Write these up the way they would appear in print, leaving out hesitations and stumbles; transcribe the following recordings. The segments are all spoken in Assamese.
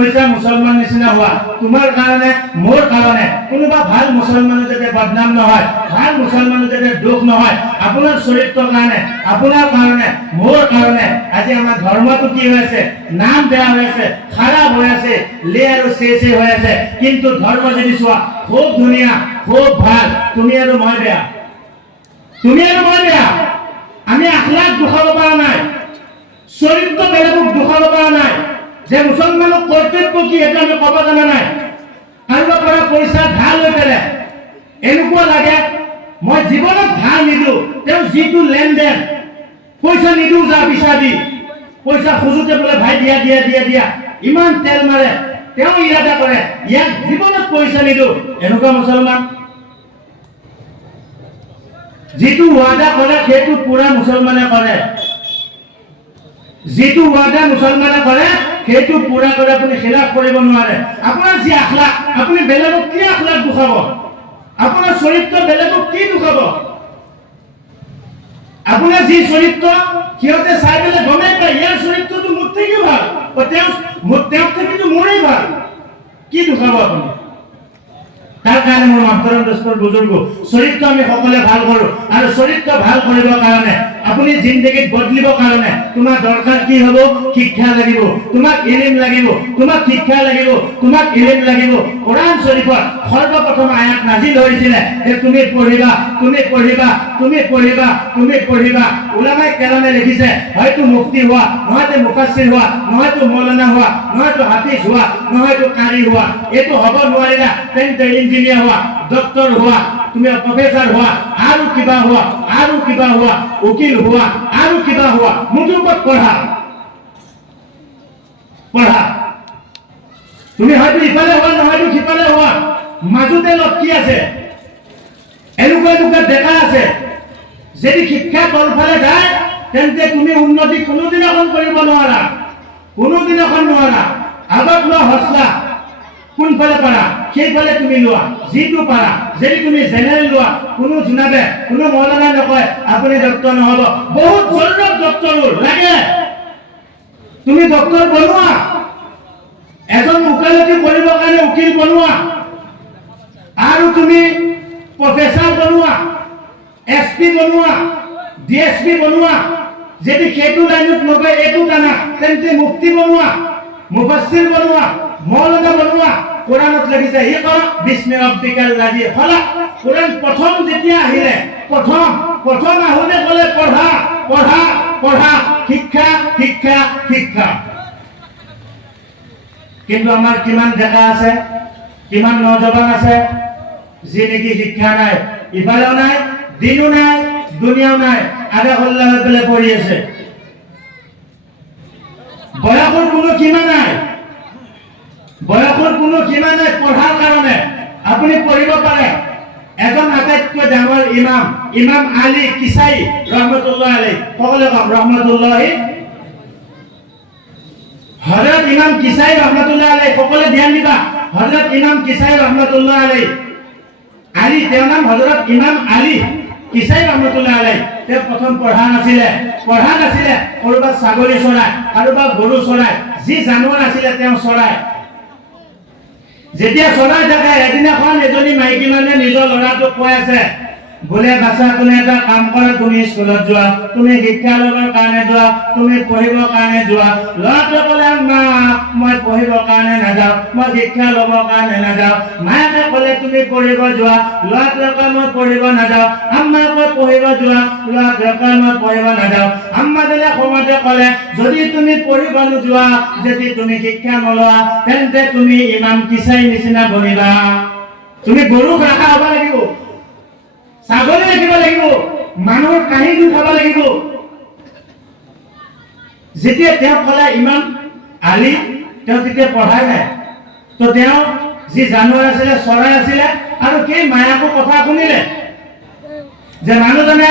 হৈছে মুছলমান নিচিনা হোৱা তোমাৰ কাৰণে মোৰ কাৰণে কোনোবা ভাল মুছলমানৰ যাতে বদনাম নহয় ভাল মুছলমানৰ যাতে দুখ নহয় আপোনাৰ চৰিত্ৰৰ কাৰণে আপোনাৰ কাৰণে মোৰ কাৰণে আজি আমাৰ ধৰ্মটো কি হৈছে নাম বেয়া হৈ আছে খাৰাপ হৈ আছে লে আৰু চেচে হৈ আছে কিন্তু ধৰ্ম যদি চোৱা খুব ধুনীয়া খুব ভাল তুমি আৰু মই বেয়া আমি আখলাক দুখাব পৰা নাই চৰিত্ৰ বেলেগক দুখাব পৰা নাই যে মুছলমানৰ কৰ্তব্য কি এটা আমি ক'ব জানা নাই কাৰোবাৰ পৰা পইচা ধাৰ লৈ পেলাই এনেকুৱা লাগে মই জীৱনত ধাৰ নিদিওঁ তেওঁ যিটো লেনদেন পইচা নিদিওঁ যা বিচাৰি পইচা খুজোতে বোলে ভাই দিয়া ইমান তেল মাৰে তেওঁ ইৰাদা কৰে ইয়াক জীৱনত পইচা নিদিওঁ এনেকুৱা মুছলমান যিটো ওয়াদা কৰে সেইটো পুৰা মুছলমানে কৰে যিটো ওয়াদা মুছলমানে কৰে সেইটো পুৰা কৰে আপুনি খিলাফ কৰিব নোৱাৰে আপোনাৰ যি আখলাক আপুনি বেলেগক কি আখলাক দুখাব আপোনাৰ চৰিত্ৰ বেলেগক কি দুখাব আপোনাৰ যি চৰিত্ৰ সিহঁতে চাই পেলাই গমেই পায় ইয়াৰ চৰিত্ৰটো মোৰ থেকে ভাল তেওঁ থেকেতো মোৰেই ভাল কি দুখাব আপুনি তাৰ কাৰণে মোৰ মাহতৰম দস্তৰ বুজুৰ্গ চৰিত্ৰ আমি সকলোৱে ভাল কৰোঁ আৰু চৰিত্ৰ ভাল কৰিবৰ কাৰণে আপুনি জিন্দগীত বদলিবৰ কাৰণে তোমাৰ দৰকাৰ কি হ'ব শিক্ষা লাগিব তোমাক ইলম লাগিব তোমাক শিক্ষা লাগিব তোমাক ইলম লাগিব কোৰআন শৰীফত সৰ্বপ্ৰথম আয়াত নাজিল হৈছিলে যে তুমি পঢ়িবা উলামায়ে কেৰামে লিখিছে হয়তো মুফতি হোৱা নহয়তো মুফাসসিৰ হোৱা নহয়তো মৌলানা হোৱা নহয়তো হাফিজ হোৱা নহয়তো কাৰী হোৱা এইটো হ'ব নোৱাৰিলা তেন্তে ইঞ্জিনিয়াৰ হোৱা ডক্টৰ হোৱা তুমি প্ৰফেসৰ হোৱা আৰু কিবা হোৱা উকিল হোৱা আৰু কিবা হোৱা মুঠৰ পঢ়া তুমি হয়তো ইফালে হোৱা নহয়তো সিফালে হোৱা মাজতে লটকি আছে এনেকুৱা দেখা আছে যদি শিক্ষা তলফালে যায় তেন্তে তুমি উন্নতি কোনোদিনাখন কৰিব নোৱাৰা আগত লোৱা হসলা কোনফালে পাৰা সেইফালে তুমি লোৱা যিটো পাৰা যদি তুমি জেনেৰেল লোৱা কোনো জুনাবে কোনো মৌলানা নকয় আপুনি ডক্টৰ নহব বহুত জৰুৰত ডক্টৰ লাগে তুমি ডক্টৰ বনোৱা এজন উকিলতি কৰিবৰ কাৰণে উকিল বনোৱা আৰু তুমি প্ৰফেসৰ বনোৱা এসপি বনোৱা ডিএসপি বনোৱা যদি সেইটো লাইনত নগৈ এইটো টানা তেন্তে মুফতি বনোৱা মুফাসসিৰ বনোৱা মৌলানা বনোৱা কোৰআনত লিখিছে ইকৰা বিসমি ৰাব্বিকাল লাযী খলাক কোৰআন প্ৰথম যেতিয়া আহিলে প্ৰথম আহুনে বলে পঢ়া শিক্ষা কিন্তু আমাৰ কিমান দেখা আছে কিমান নজৱান আছে যি নেকি শিক্ষা নাই ইফালেও নাই দিনো নাই দুনিয়াও নাই আধা হল্লা হৈ পেলাই পৰি আছে বয়সৰ কোনো কিমান নাই পঢ়াৰ কাৰণে আপুনি পঢ়িব পাৰে এজন আটাইতকৈ ডাঙৰ ইমাম আলী কিসাই ৰহমতুল্লাহ আলাইহি সকলোৱে কওক ৰহমতুল্লাহি হযৰত ইমাম কিসাই ৰহমাতুল্লাহ আলাইহি সকলে ধ্যান দিবা হযৰত ইমাম কিসাই ৰহমাতুল্লাহ আলাইহি আলী তেওঁৰ নাম হযৰত ইমাম আলী কিসাই ৰহমাতুল্লাহ আলাইহি তেওঁ প্ৰথম পঢ়া নাছিলে কাৰোবাৰ ছাগলী চৰাই কাৰোবাৰ গৰু চৰাই যি জানোৱাৰ আছিলে তেওঁ চৰাই যেতিয়া চৰাই থাকে এদিনাখন এজনী মাইকী মানে নিজৰ ল'ৰাটোক কৈ আছে বোলে বাচ্চা তুমি এটা কাম কৰা তুমি স্কুলত যোৱা তুমি শিক্ষা ল'বৰ কাৰণে যোৱা তুমি পঢ়িবৰ কাৰণে যোৱা ল'ৰাটোৱে ক'লে মা মই পঢ়িবৰ কাৰণে নাযাওঁ মই শিক্ষা ল'বৰ কাৰণে নাযাওঁ মায়ে ক'লে তুমি পঢ়িব যোৱা ল'ৰাটোৱে কয় মই পঢ়িব নাযাওঁ আম্মাই কয় পঢ়িব যোৱা ল'ৰাটোৱে কয় মই পঢ়িব নাযাওঁ আম্মা দিলে সময়তে ক'লে যদি তুমি পঢ়িব নোযোৱা যদি তুমি শিক্ষা নলোৱা তেন্তে তুমি ইমাম কিসাই নিচিনা বনিবা তুমি গৰুক ৰাখা হ'ব লাগিব ছাগলী ৰাখিব লাগিব মানুহৰ কাহিনী খাব লাগিব যেতিয়া তেওঁ ক'লে ইমাম আলী তেওঁ তেতিয়া পঢ়াই নাই তো তেওঁ যি জানোৱাৰ আছিলে চৰাই আছিলে আৰু সেই মায়াকৰ কথা শুনিলে যে মানুহজনে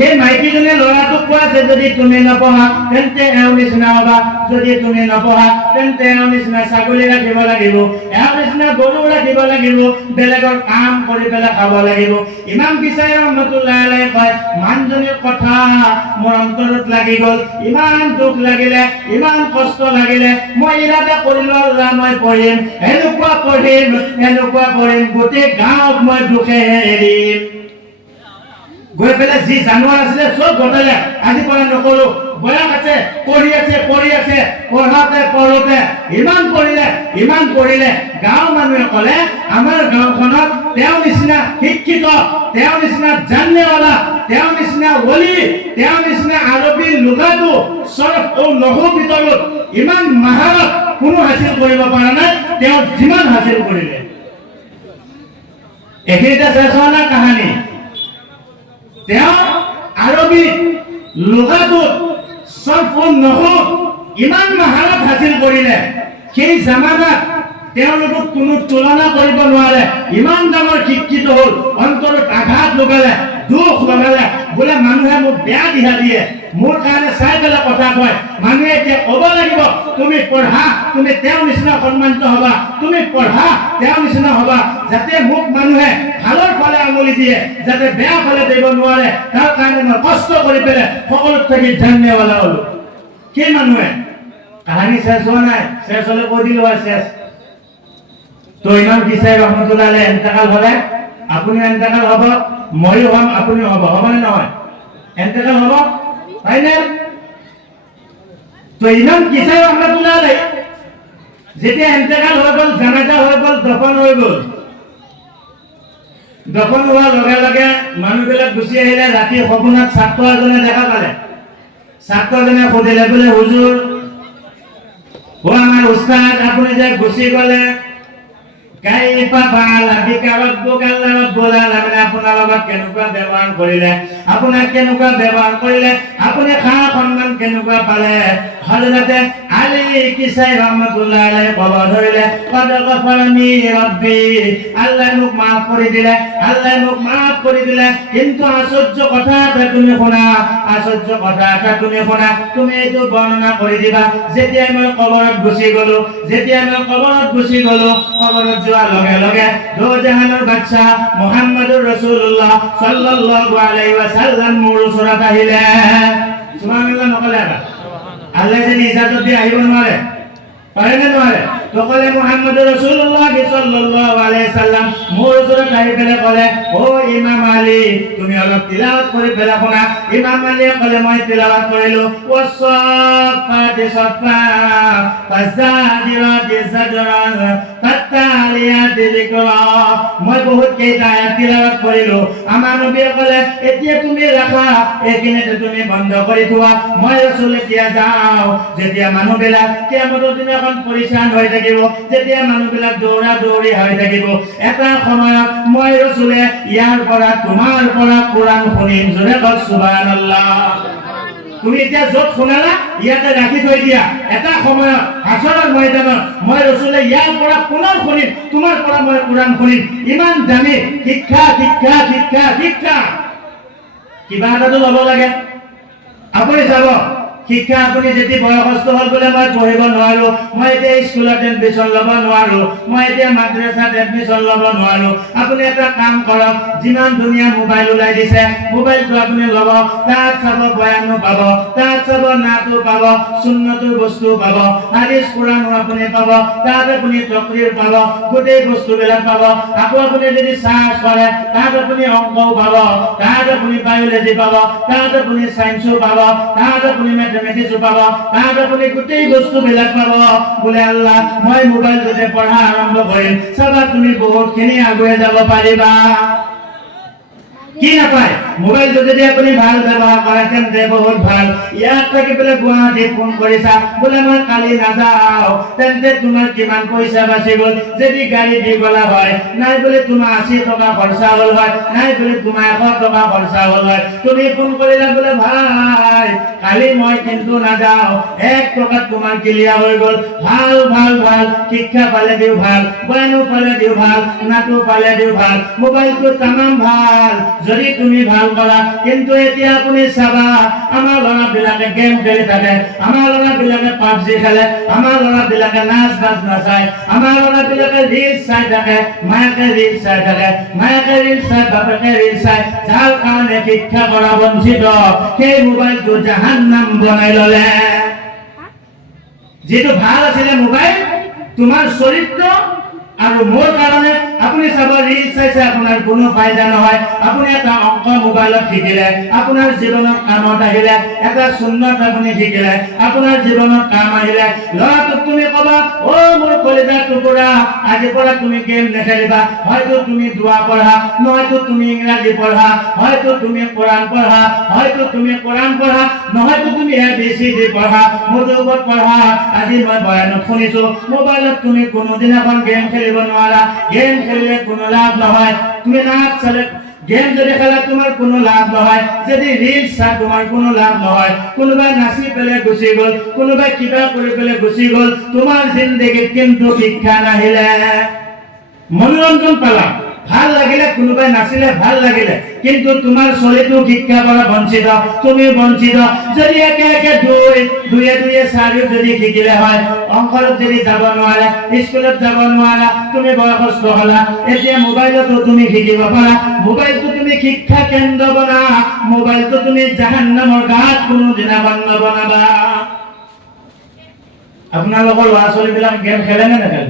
সেই মাইকীজনীয়ে ল'ৰাটোক কোৱা যে যদি তুমি নপঢ়া তেন্তে এওঁৰ নিচিনা হ'বা, যদি তুমি নপঢ়া তেন্তে এওঁৰ নিচিনা ছাগলী ৰাখিব লাগিব, এওঁৰ নিচিনা গৰু ৰাখিব লাগিব, বেলেগৰ কাম কৰি পেলাই খাব লাগিব। ইমাম কিচাই ৰহমতুল্লাহ আলাইহি কয় মানুহজনীৰ কথা মোৰ অন্তৰত লাগি গ'ল, ইমান দুখ লাগিলে, ইমান কষ্ট লাগিলে, মই ইৰাদা কৰিলো আল্লাহ মই পঢ়িম, এনেকুৱা পঢ়িম গোটেই গাঁৱক মই দুখেহে এৰিম। গৈ পেলাই যি জানোৱাৰ আছিলে চব ঘটালে, আজি পৰা নকৰো, বয়স আছে, পঢ়ি আছে, পঢ়োতে ইমান পঢ়িলে গাঁৱৰ মানুহে ক'লে আমাৰ গাঁওখনত তেওঁৰ নিচিনা শিক্ষিত, তেওঁৰ নিচিনা জাননেৱালা, তেওঁৰ নিচিনা ওলি, তেওঁৰ নিচিনা আৰবী লুগাটো চৰফ ও নহু ভিতৰত ইমান মাহাৰত কোনো হাসিল কৰিব পৰা নাই, তেওঁ যিমান হাসিল কৰিলে। এইখিনিতে শেষ হোৱা নাই কাহানী। তেওঁ আৰবী লুগাটোত চৰফ ও নহু ইমান মাহাৰত হাসিল কৰিলে, সেই জামানাত তেওঁলোকক কোনো তুলনা কৰিব নোৱাৰে, ইমান ডাঙৰ শিক্ষিত হ'ল, অন্তৰত আঘাত লগালে, দুখ লগালে, বোলে মানুহে মোক বেয়া দিহা দিয়ে, মোৰ কাৰণে চাই পেলাই কথা কয়, মানুহে এতিয়া ক'ব লাগিব তুমি পঢ়া, তুমি তেওঁৰ নিচিনা সন্মানিত হ'বা, তুমি পঢ়া তেওঁৰ নিচিনা হ'বা, যাতে মোক মানুহে ভালৰ ফালে আঙুলি দিয়ে, যাতে বেয়া ফালে দিব নোৱাৰে, তাৰ কাৰণে মই কষ্ট কৰি পেলাই সকলোত থাকি জাননেৱালা হ'লো। সেই মানুহে কাহানী শেষ হোৱা নাই, শেষ হ'লে কৈ দিলো হয় শেষ। তো ইমাম কিচাই রহমতুল্লাহ আলাইহি ইন্তেকাল হলে আপনিও ইন্তেকাল হব, মইও হম, আপনিও হব, হবনে নহয়? ইন্তেকাল হব ফাইনাল। তো ইমাম কিচাই রহমতুল্লাহ আলাইহি যেতিয়া ইন্তেকাল হৈ গ'ল, জানাজা হৈ গ'ল, দফন হৈ গ'ল, দফন হোৱাৰ লগে লগে মানুহবিলাক গুচি আহিলে। ৰাতি সপোনত ছাত্ৰ এজনে দেখা পালে, ছাত্ৰজনে সুধিলে বোলে হুজুৰ ও আমাৰ উস্তাদ আপুনি যে গুচি গ'লে, কাইফা ফাআলা বিকা ৰাব্বুকা আল্লাহ ৰাব্বুল আলামিন আপোনাৰ লগত কেনেকুৱা ব্যৱহাৰ কৰিলে, আপোনাক কেনেকুৱা ব্যৱহাৰ কৰিলে, আপুনি খা সন্মান কেনেকুৱা পালে? হযৰতে আলী কিচাই ৰহমতুল্লাহ আলাইহি ক'ব ধৰিলে কদ গফাৰনি ৰাব্বি, আল্লাহ মোক মাফ কৰি দিলে, আল্লাহ মোক মাফ কৰি দিলে। কিন্তু আশ্চৰ্য কথা এটা তুমি শুনা, আশ্চৰ্য কথা এটা তুমি শুনা, তুমি এইটো বৰ্ণনা কৰি দিবা। যেতিয়া মই কবৰত গুচি গ'লো, কবৰত যোৱাৰ লগে লগে দোজাহানৰ বাদশা মুহাম্মদুৰ ৰাসূলুল্লাহ সাল্লাল্লাহু আলাইহি ওয়াসাল্লাম মোৰ ওচৰত আহিলে। সুবহানাল্লাহ নকলে আল্লাহ যদি ইজাজত দি আহিব নোৱাৰে, পাৰে নে নোৱাৰে? তো ক'লে মুহাম্মদুৰ ৰাসূলুল্লাহ সাল্লাল্লাহু আলাইহি ওয়াসাল্লাম মোৰ ওচৰত আহি পেলাই ক'লে ও ইমাম আলী তুমি অলপ তিলাওয়াত কৰি পেলাই শুনা। ইমাম আলীয়ে ক'লে মই তিলাওয়াত কৰিলো, ওয়াসফাতি সফা ফাজাদিৰাতি জাদৰান তাতালিয়াতি যিকৰা, মই বহুত কেইটা আয়াত তিলাওয়াত কৰিলো। আমাৰ নবীয়ে ক'লে এতিয়া তুমি ৰাখা, এইখিনিতে তুমি বন্ধ কৰি থোৱা, মই ৰাসূল এতিয়া যাওঁ। যেতিয়া মানুহবিলাক কিয়ামতৰ দিনাখন পৰিচান হৈ থাকিব, যেতিয়া মানুহবিলাক দৌৰা দৌৰি হৈ থাকিব, এটা সময়ত মই ৰাসূলে ইয়াৰ পৰা তোমাৰ পৰা কোৰআন শুনিম। জোৰে কওক সুবহানাল্লাহ। তুমি এতিয়া য'ত শুনালা ইয়াতে ৰাখি থৈ দিয়া, এটা সময়ত হাসৰৰ ময়দানত মই ৰাসূলে ইয়াৰ পৰা পুনৰ শুনিম, তোমাৰ পৰা মই কোৰআন শুনিম। ইমান দামী শিক্ষা। কিবা এটাতো ল'ব লাগে। আপুনি চাব শিক্ষা, আপুনি যদি বয়সস্থ হ'ল বোলে মই পঢ়িব নোৱাৰো, মই এতিয়া স্কুলত এডমিশ্যন ল'ব নোৱাৰো, মই এতিয়া মাদ্ৰাসাত এডমিশ্যন ল'ব নোৱাৰো, আপুনি এটা কাম কৰক, যিমান ধুনীয়া মোবাইল ওলাই দিছে, মোবাইলটো আপুনি ল'ব, তাত চাব বয়ানো পাব, তাত চাব নাতো পাব, সুন্নতৰ বস্তু পাব, হাদিছ কোৰআনো আপুনি পাব, তাত আপুনি তকৰীৰ পাব, গোটেই বস্তুবিলাক পাব। আকৌ আপুনি যদি সাৰ্চ কৰে তাত আপুনি অংকও পাব, তাত আপুনি বায়োলজি পাব, তাত আপুনি সায়েন্সও পাব, তাত আপুনি মেথমেটিক্স পাব, তাত আপুনি গোটেই বস্তুবিলাক পাব। বোলে আল্লাহ মই মোবাইলটোতে পঢ়া আৰম্ভ কৰিম, চাবা তুমি বহুতখিনি আগুৱাই যাব পাৰিবা। কি নাপায়? মোবাইলটো যদি আপুনি ভাল ব্যৱহাৰ কৰে তেন্তে বহুত ভাল। ইয়াত থাকি পেলাই গুৱাহাটী ফোন কৰিছা, বোলে মই কালি নাযাওঁ, তেন্তে তোমাৰ কিমান পইচা বাচি গ'ল? যদি গাড়ী দি গ'লা হয়, নাই বোলে তোমাৰ 80 টকা খৰচা হ'ল হয়, নাই বোলে তোমাৰ 100 টকা খৰচা হ'ল হয়। তুমি ফোন কৰিলা বোলে ভাই কালি মই কিন্তু নাযাওঁ, 1 টকাত তোমাৰ ক্লিয়াৰ হৈ গ'ল। ভাল শিক্ষা পালে দিও ভাল, বয়ানো পালে দিও ভাল, নাটু পালে দিও ভাল, মোবাইলটো তামাম ভাল যদি তুমি ভাল কৰা। কিন্তু এতিয়া আপুনি চাবা আমাৰ ল'ৰাবিলাকে গেম খেলি থাকে, আমাৰ ল'ৰাবিলাকে পাবজি খেলে, আমাৰ ল'ৰাবিলাকে নাচ বাজনা চায়, আমাৰ ল'ৰাবিলাকে ৰিল চাই থাকে, মায়াকে ৰিল চাই থাকে, মায়াকে ৰিল চাই, বাপেকে ৰিল চাই, যাৰ কাৰণে শিক্ষা কৰা বঞ্চিত। সেই মোবাইলটো জাহান্নাম বনাই ল'লে। যেটো ভাল আছিলে মোবাইল, তোমাৰ চৰিত্ৰ আৰু মোৰ কাৰণে আপুনি চাব ৰিল চাইছে, আপোনাৰ কোনো ফায়দা নহয়। আপুনি এটা অংক মোবাইলত শিকিলে, আপোনাৰ জীৱনত কামত আহিলে, এটা সুন্নত আপুনি শিকিলে, আপোনাৰ জীৱনত কাম আহিলে। ল'ৰাটোক তুমি ক'বা, অ মোৰ কলিজাৰ টুকুৰা, আজিৰ পৰা তুমি গেম নেখেলিবা। হয়তো তুমি দোৱা পঢ়া, নহয়তো তুমি ইংৰাজী পঢ়া, হয়তো তুমি কোৰাণ পঢ়া, হয়তো তুমি কোৰাণ পঢ়া, নহয়তো তুমি ABCD পঢ়া, মধুবত পঢ়া। আজি মই বয়ানত শুনিছো মোবাইলত তুমি কোনোদিনাখন গেম খেলিব নোৱাৰা। গেম খেলিলে কোনো লাভ নহয়। তুমি নাচ চালে গেম যদি খেলা তোমাৰ কোনো লাভ নহয়, যদি ৰিল চাই তোমাৰ কোনো লাভ নহয়। কোনোবাই নাচি পেলাই গুচি গ'ল, কোনোবাই কিবা কৰি পেলাই গুচি গ'ল, তোমাৰ জিন্দগীত কিন্তু শিক্ষা নাহিলে। মনোৰঞ্জন পালা, ভাল লাগিলে, কোনোবাই নাচিলে ভাল লাগিলে, কিন্তু তোমাৰ চলিটো শিক্ষা পৰা বঞ্চিত, তুমি বঞ্চিত। যদি একে একে দুয়ে দুয়ে চাৰিও যদি শিকিলে হয়, অংকত যদি যাব নোৱাৰা, স্কুলত যাব নোৱাৰা, তুমি বয়সস্থ হ'লা, এতিয়া মোবাইলতো তুমি শিকিব পাৰা। মোবাইলটো তুমি শিক্ষা কেন্দ্ৰ বনা, মোবাইলটো তুমি জাহান্নামৰ গাত কোনো দিনাখন নবনাবা। আপোনালোকৰ ল'ৰা ছোৱালীবিলাক গেম খেলে নে নেখেলে?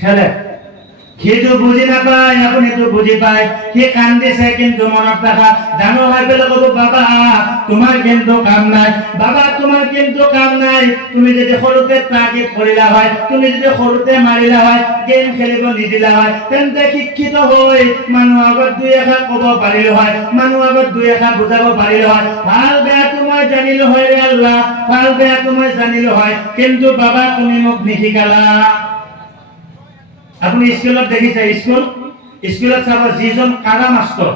খেলে। সিটো বুজি নাপায়, আপুনিটো বুজি পায়। সি কান্দিছে কিন্তু মনত ৰাখা, ডাঙৰ হৈ পেলাই ক'ব বাবা তোমাৰ কিন্তু কাম নাই, বাবা তোমাৰ কিন্তু কাম নাই। তুমি যদি সৰুতে তাগিদ কৰিলা হয়, তুমি যদি সৰুতে মাৰিলা হয়, গেম খেলিব নিদিলা হয়, তেন্তে শিক্ষিত হৈ মানুহ আগত দুই এষাৰ ক'ব পাৰিলো হয়, মানুহ আগত দুই এষাৰ বুজাব পাৰিলো হয়। ভাল বেয়াটো মই জানিলো হয় ৰে আল্লাহ, ভাল বেয়াটো মই জানিলো হয়, কিন্তু বাবা তুমি মোক নিশিকালা। আপুনি স্কুলত দেখিছে, স্কুলত চাব যিজন কাৰা মাষ্টৰ